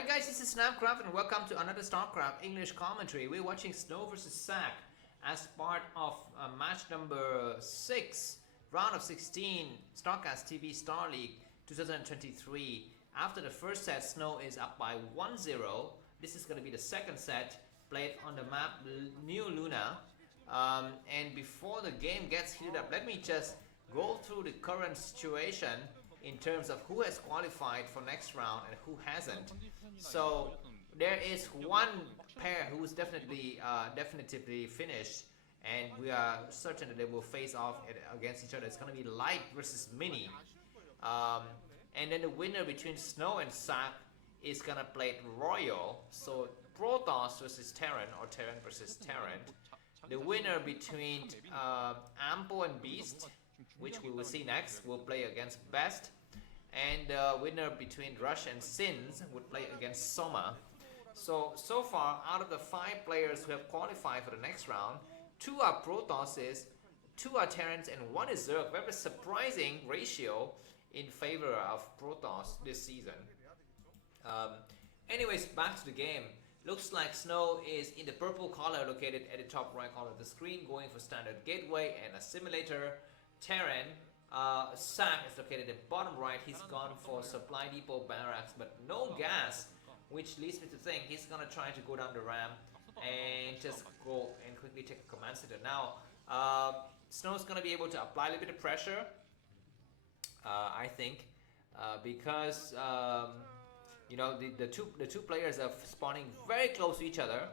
Hi guys, this is Starcraft and welcome to another Starcraft English commentary. We're watching Snow vs Ssak as part of match number 6, round of 16, Starcraft TV Star League 2023. After the first set, Snow is up by 1-0. This is going to be the second set, played on the map New Luna. And before the game gets heated up, let me just go through the current situation in terms of who has qualified for next round and who hasn't. So there is one pair who's definitively finished, and we are certain that they will face off against each other. It's going to be Light versus Mini, and then the winner between Snow and Ssak is going to play Royal. So Protoss versus Terran, or Terran versus Terran. The winner between Ampo and Beast, which we will see next, will play against Best, and the winner between Rush and Sins would play against Soma. So far, out of the 5 players who have qualified for the next round, 2 are Protosses, 2 are Terrans, and 1 is Zerg. Very surprising ratio in favor of Protoss this season. Anyways, back to the game. Looks like Snow is in the purple color located at the top right corner of the screen, going for standard gateway and assimilator. Terran, Ssak is located at the bottom right. He's gone for supply depot barracks, but no gas, which leads me to think he's gonna try to go down the ramp and just go and quickly take a command center. Now, Snow's gonna be able to apply a little bit of pressure, I think, because you know, the two players are spawning very close to each other,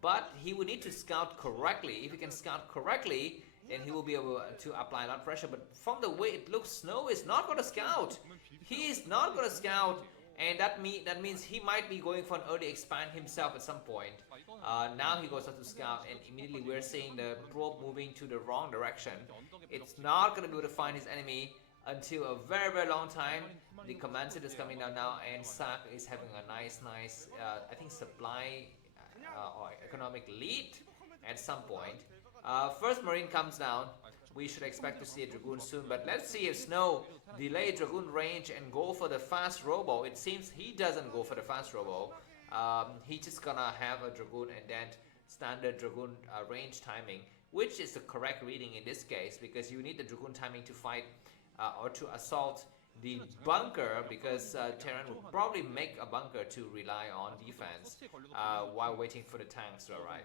but he will need to scout correctly. If he can scout correctly, then he will be able to apply a lot of pressure. But from the way it looks, Snow is not going to scout. He is not going to scout, and that means he might be going for an early expand himself at some point. Now he goes out to scout, and immediately we're seeing the probe moving to the wrong direction. It's not going to be able to find his enemy until a very, very long time. The command center is coming down now, and Ssak is having a nice, I think, supply or economic lead at some point. First Marine comes down. We should expect to see a Dragoon soon, but let's see if Snow delay Dragoon range and go for the fast robo. It seems he doesn't go for the fast robo. He's just gonna have a Dragoon and then standard Dragoon range timing, which is the correct reading in this case, because you need the Dragoon timing to fight or to assault the bunker, because Terran would probably make a bunker to rely on defense while waiting for the tanks to arrive.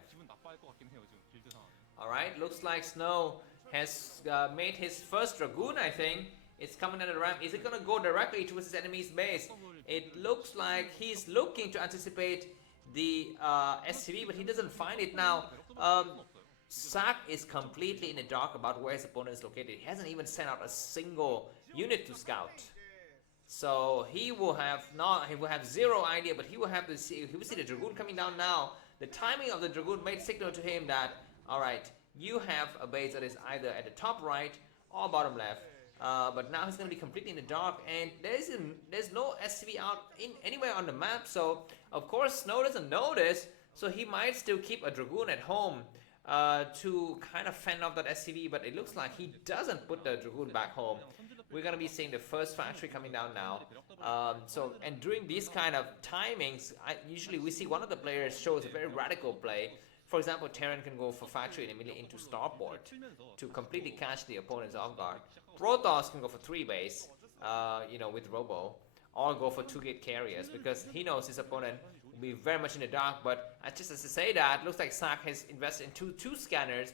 Alright, looks like Snow has made his first Dragoon, I think. It's coming down the ramp. Is it going to go directly towards his enemy's base? It looks like he's looking to anticipate the SCV, but he doesn't find it now. Ssak is completely in the dark about where his opponent is located. He hasn't even sent out a single unit to scout. So he will have zero idea, but he will see the Dragoon coming down now. The timing of the Dragoon made signal to him that, alright, you have a base that is either at the top right or bottom left. But now he's going to be completely in the dark, and there's no SCV out anywhere on the map. So of course Snow doesn't know this, so he might still keep a Dragoon at home to kind of fend off that SCV, but it looks like he doesn't put the Dragoon back home. We're going to be seeing the first factory coming down now. And during these kind of timings, usually we see one of the players shows a very radical play. For example, Terran can go for factory and immediately into starport to completely catch the opponent's off guard. Protoss can go for 3 base, you know, with Robo, or go for 2 gate carriers, because he knows his opponent will be very much in the dark. But just as to say that, looks like Ssak has invested in two scanners.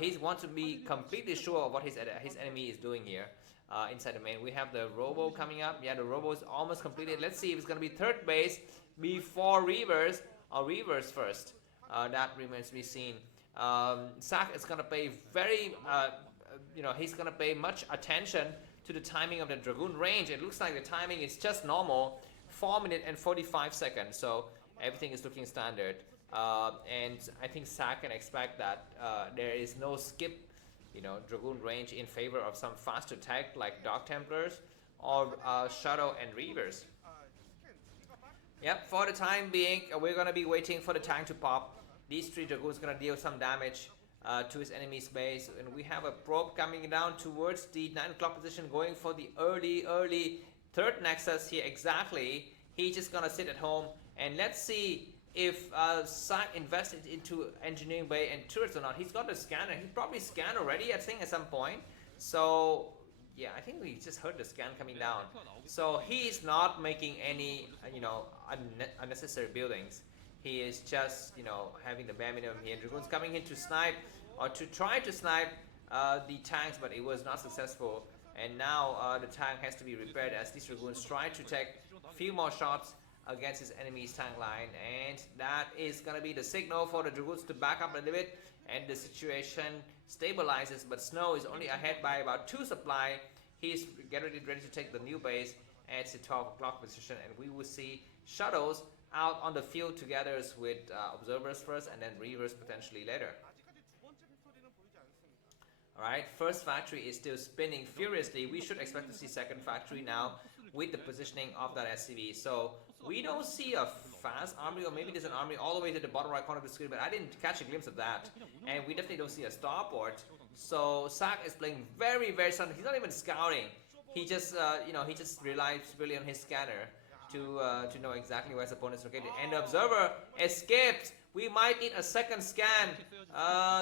He wants to be completely sure of what his enemy is doing here inside the main. We have the Robo coming up. Yeah, the Robo is almost completed. Let's see if it's going to be 3rd base before Reavers, or Reavers first. That remains to be seen. Ssak is going to pay he's going to pay much attention to the timing of the Dragoon range. It looks like the timing is just normal, 4 minutes and 45 seconds. So everything is looking standard. And I think Ssak can expect that there is no skip, you know, Dragoon range in favor of some faster tech like Dark Templars or Shadow and Reavers. Yep, for the time being, we're going to be waiting for the tank to pop. These 3 Dragoons are going to deal some damage to his enemy's base. And we have a probe coming down towards the 9 o'clock position, going for the early 3rd Nexus here exactly. He's just gonna sit at home, and let's see if Ssak invested into engineering bay and turrets or not. He's got a scanner. He probably scanned already, I think, at some point. So yeah, I think we just heard the scan coming down. So he's not making any, unnecessary buildings. He is just, having the bare minimum here. Dragoons coming in to snipe, or to try to snipe the tanks, but it was not successful. And now the tank has to be repaired as these Dragoons try to take a few more shots against his enemy's tank line. And that is going to be the signal for the Dragoons to back up a little bit. And the situation stabilizes, but Snow is only ahead by about 2 supply. He's getting ready to take the new base at the 12 o'clock position, and we will see Shadows out on the field together with Observers first and then Reavers potentially later. Alright, first factory is still spinning furiously. We should expect to see second factory now with the positioning of that SCV. So we don't see a fast army, or maybe there's an army all the way to the bottom right corner of the screen, but I didn't catch a glimpse of that. And we definitely don't see a starport. So Ssak is playing very, very strong. He's not even scouting. He just, he just relies really on his scanner to know exactly where his opponent is located. And the Observer escapes. We might need a second scan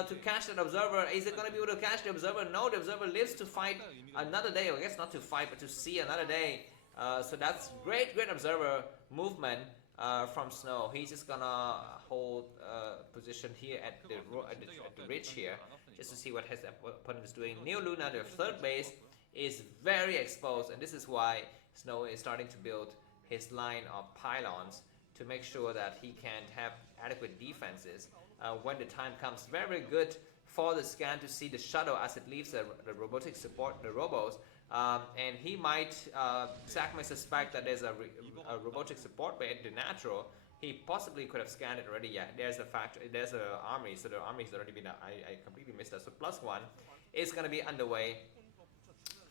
to catch that Observer. Is it going to be able to catch the Observer? No, the Observer lives to fight another day. I guess not to fight, but to see another day. So that's great Observer movement from Snow. He's just gonna hold position here at the ridge here, just to see what his opponent is doing. New Luna, their third base, is very exposed, and this is why Snow is starting to build his line of pylons to make sure that he can have adequate defenses when the time comes. Very good for the scan to see the shadow as it leaves the robotic support, the robos. And he might, Ssak may suspect that there's a robotic support bay at the natural. He possibly could have scanned it already. Yeah, there's a factory, there's an army, so the army's already been, I completely missed that. So +1 is going to be underway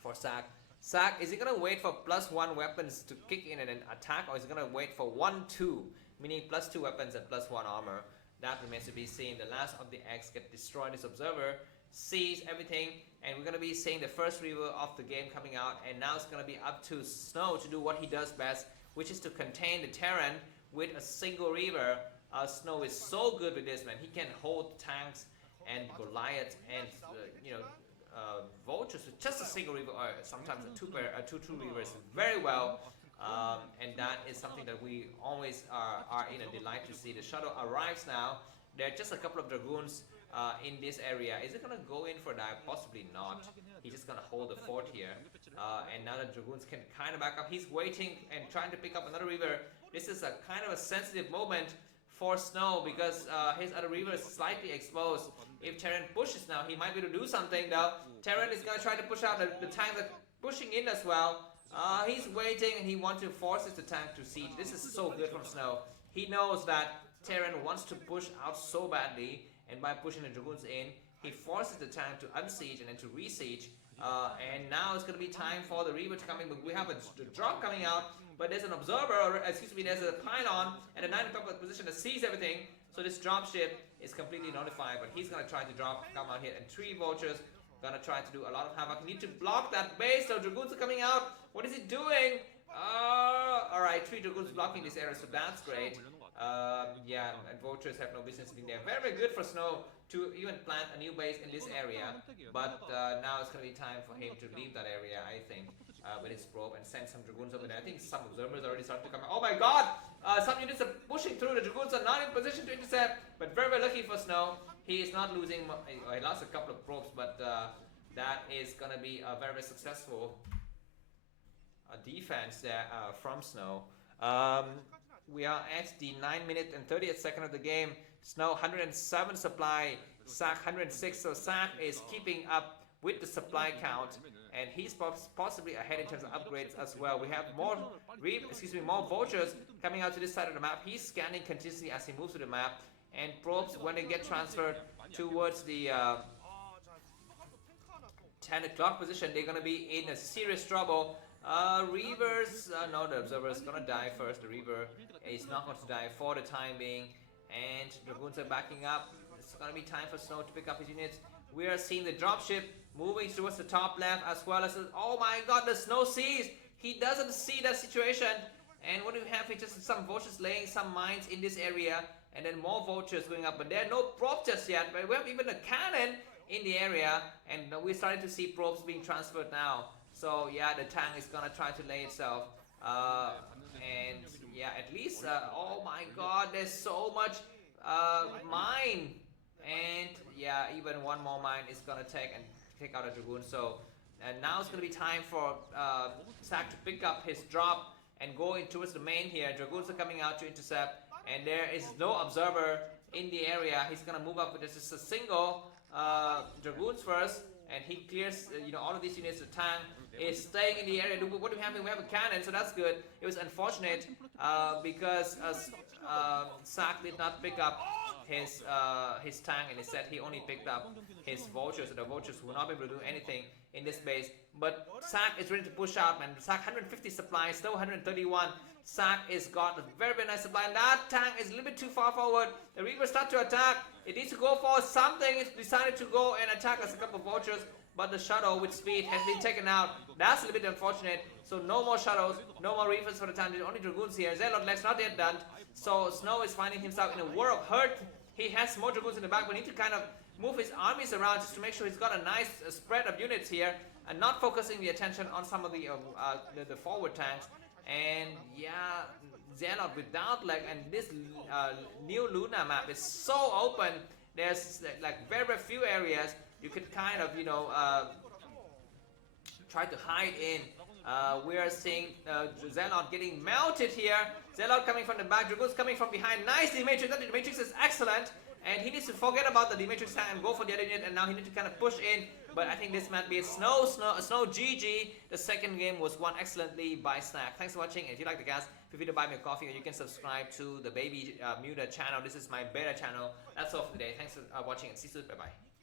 for Ssak. Ssak, is he going to wait for +1 weapons to kick in and then attack, or is he going to wait for 1-2, meaning +2 weapons and +1 armor? That remains to be seen. The last of the eggs get destroyed. This Observer sees everything, and we're going to be seeing the first Reaver of the game coming out, and now it's going to be up to Snow to do what he does best, which is to contain the Terran with a single Reaver. Snow is so good with this, man. He can hold tanks and Goliaths and Vultures with just a single Reaver, or sometimes a two Reavers very well. And that is something that we always are in a delight to see. The Shadow arrives now. There are just a couple of Dragoons in this area. Is it going to go in for a dive? Possibly not. He's just going to hold the fort here. And now the Dragoons can kind of back up. He's waiting and trying to pick up another Reaver. This is a kind of a sensitive moment for Snow because his other Reaver is slightly exposed. If Terran pushes now, he might be able to do something though. Terran is going to try to push out the tank that's pushing in as well. He's waiting and he wants to force the tank to siege. This is so good from Snow. He knows that Terran wants to push out so badly, and by pushing the Dragoons in, he forces the tank to unsiege and then to re-siege. And now it's going to be time for the Reaver to come in, but we have a drop coming out, but there's an Observer, or excuse me, there's a pylon and a 9 o'clock position that sees everything. So this dropship is completely notified, but he's going to try to come out here, and 3 Vultures gonna try to do a lot of havoc. Need to block that base. So Dragoons are coming out. What is he doing? Alright, 3 Dragoons blocking this area, so that's great. Yeah, and Vultures have no business being there. Very, very good for Snow to even plant a new base in this area. But now it's gonna be time for him to leave that area, I think, with his probe and send some Dragoons over there. I think some Observers already started to come out. Oh my god! Some units are pushing through. The Dragoons are not in position to intercept, but very, very lucky for Snow. He is not losing, he lost a couple of probes, but that is going to be a very, very successful defense there from Snow. We are at the 9-minute and 30th second of the game. Snow 107 supply, Ssak 106, so Ssak is keeping up with the supply count, and he's possibly ahead in terms of upgrades as well. We have more Vultures coming out to this side of the map. He's scanning continuously as he moves to the map. And probes, when they get transferred towards the 10 o'clock position, they're going to be in a serious trouble. Reavers, no, the Observer is going to die first. The Reaver is not going to die for the time being. And Dragoons are backing up. It's going to be time for Snow to pick up his units. We are seeing the dropship moving towards the top left, as well as, oh my god, the Snow sees. He doesn't see that situation. And what do we have here? Just some vultures laying some mines in this area, and then more vultures going up. But there are no probes just yet. But we have even a cannon in the area, and we're starting to see probes being transferred now. So yeah, the tank is gonna try to lay itself. And yeah, at least oh my god, there's so much mine. And yeah, even one more mine is gonna take out a dragoon. So and now it's gonna be time for Ssak to pick up his drop and go in towards the main here. Dragoons are coming out to intercept, and there is no observer in the area. He's gonna move up with just a single dragoons first, and he clears all of these units. The tank is staying in the area. What do we have? We have a cannon, so that's good. It was unfortunate because Ssak did not pick up his tank, and instead he only picked up his vultures. So the vultures will not be able to do anything in this base. But Ssak is ready to push out, man. Ssak 150 supplies, still 131. Ssak is got a very, very nice supply, and that tank is a little bit too far forward. The Reapers start to attack. It needs to go for something. It's decided to go and attack us a couple of vultures, but the shuttle with speed has been taken out. That's a little bit unfortunate. So no more shuttles, no more Reapers for the time. There's only dragoons here. Zelle not yet done. So Snow is finding himself in a war of hurt. He has more dragoons in the back, but need to kind of move his armies around just to make sure he's got a nice spread of units here, and not focusing the attention on some of the forward tanks. And yeah, Zelle without leg, and this new Luna map is so open. There's like very, very few areas you could kind of try to hide in. We are seeing Zelle getting melted here. Zelle coming from the back, Dragoons coming from behind. Nice D-Matrix. The D-Matrix is excellent. And he needs to forget about the D-Matrix tank and go for the other unit. And now he needs to kind of push in. But I think this might be a Snow GG. The second game was won excellently by Ssak. Thanks for watching. And if you like the cast, feel free to buy me a coffee, or you can subscribe to the Baby Muta channel. This is my beta channel. That's all for today. Thanks for watching, and see you soon. Bye-bye.